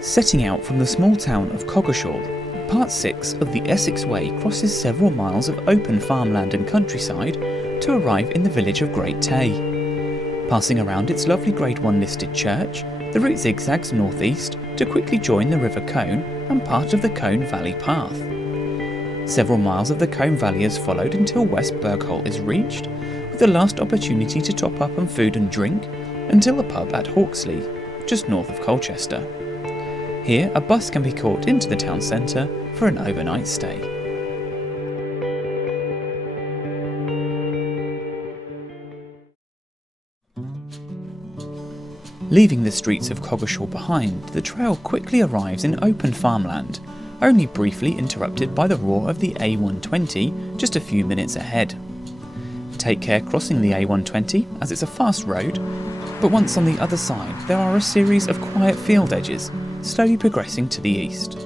Setting out from the small town of Coggeshall, Part 6 of the Essex Way crosses several miles of open farmland and countryside to arrive in the village of Great Tey. Passing around its lovely Grade 1 listed church, the route zigzags northeast to quickly join the River Colne and part of the Colne Valley path. Several miles of the Colne Valley is followed until West Bergholt is reached, with the last opportunity to top up on food and drink until the pub at Horkesley, just north of Colchester. Here, a bus can be caught into the town centre for an overnight stay. Leaving the streets of Coggeshall behind, the trail quickly arrives in open farmland, only briefly interrupted by the roar of the A120 just a few minutes ahead. Take care crossing the A120 as it's a fast road, but once on the other side there are a series of quiet field edges, slowly progressing to the east.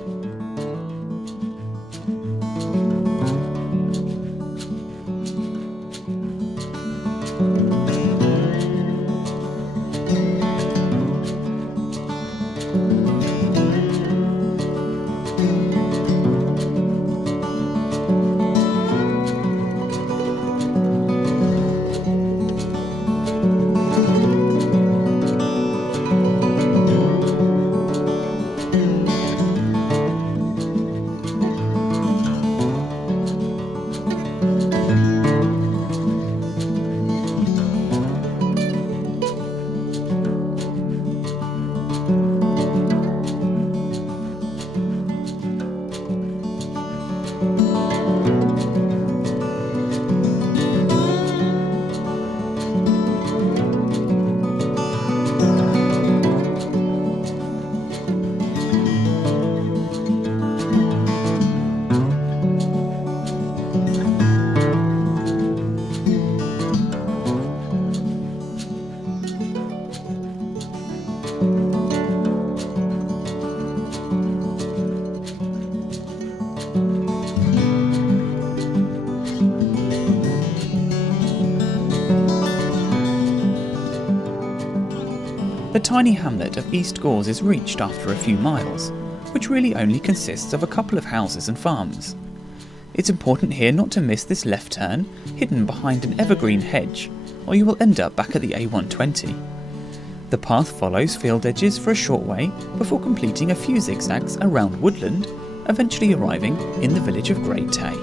The tiny hamlet of East Gore is reached after a few miles, which really only consists of a couple of houses and farms. It's important here not to miss this left turn, hidden behind an evergreen hedge, or you will end up back at the A120. The path follows field edges for a short way before completing a few zigzags around woodland, eventually arriving in the village of Great Tey.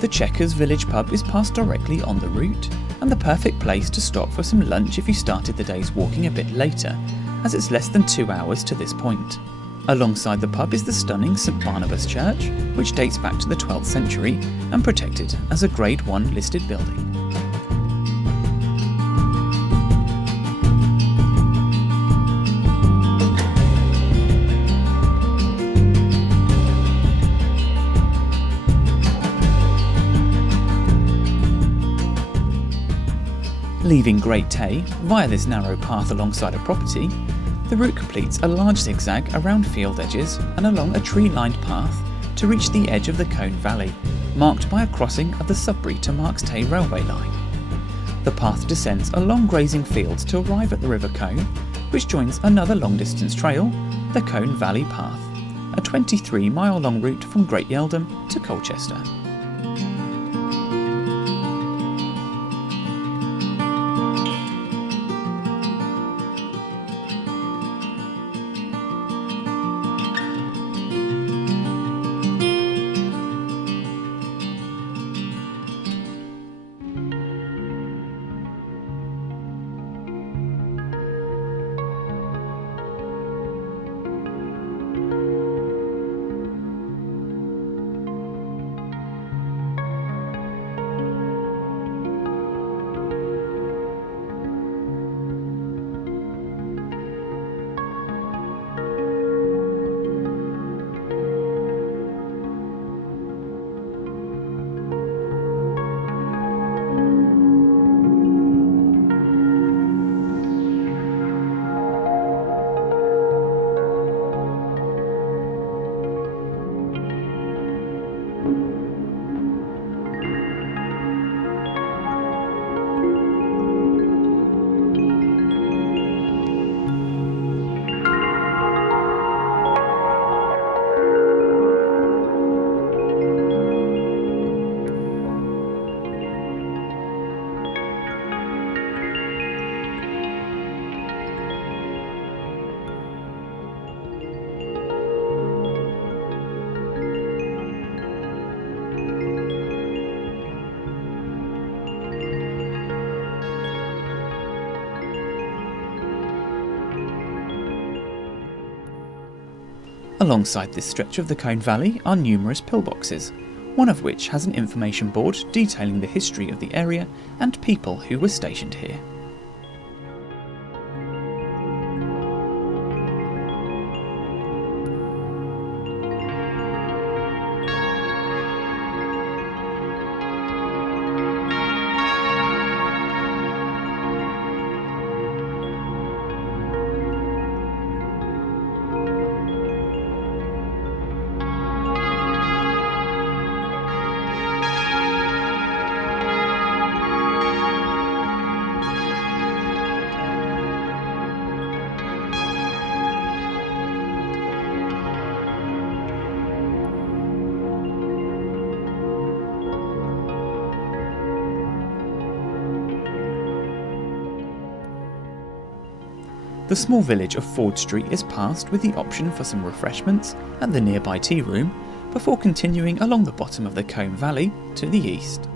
The Chequers village pub is passed directly on the route, and the perfect place to stop for some lunch if you started the day's walking a bit later, as it's less than 2 hours to this point. Alongside the pub is the stunning St Barnabas Church, which dates back to the 12th century and protected as a Grade 1 listed building. Leaving Great Tey via this narrow path alongside a property, the route completes a large zigzag around field edges and along a tree-lined path to reach the edge of the Colne Valley, marked by a crossing of the Sudbury to Marks Tey railway line. The path descends along grazing fields to arrive at the River Colne, which joins another long-distance trail, the Colne Valley Path. a 23-mile-long route from Great Yeldham to Colchester. Alongside this stretch of the Colne Valley are numerous pillboxes, one of which has an information board detailing the history of the area and people who were stationed here. The small village of Ford Street is passed with the option for some refreshments at the nearby tea room before continuing along the bottom of the Colne Valley to the east.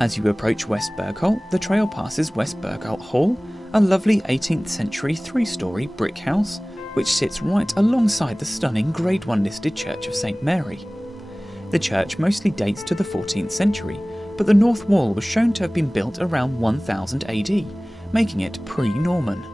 As you approach West Bergholt, the trail passes West Bergholt Hall, a lovely 18th century 3-storey brick house which sits right alongside the stunning Grade 1 listed Church of St Mary. The church mostly dates to the 14th century, but the north wall was shown to have been built around 1000 AD, making it pre-Norman.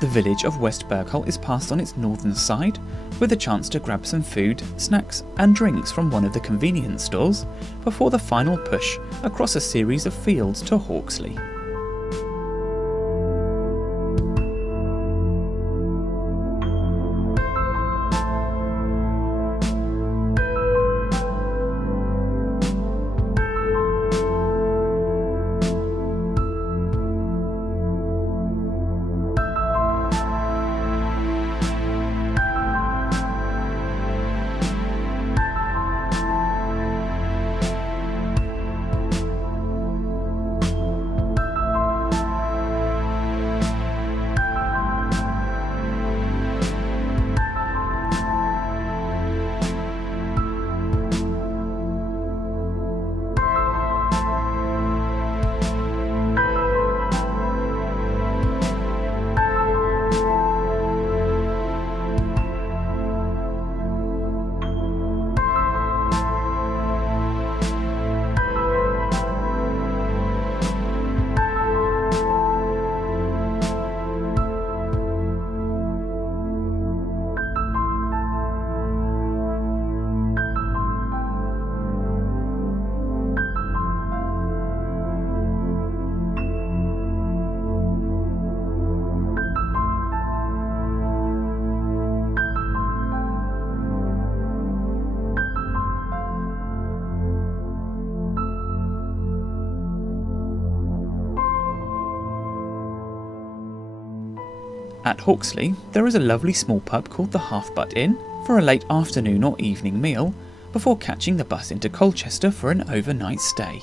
The village of West Bergholt is passed on its northern side, with a chance to grab some food, snacks and drinks from one of the convenience stores, before the final push across a series of fields to Horkesley. At Horkesley, there is a lovely small pub called the Half Butt Inn for a late afternoon or evening meal, before catching the bus into Colchester for an overnight stay.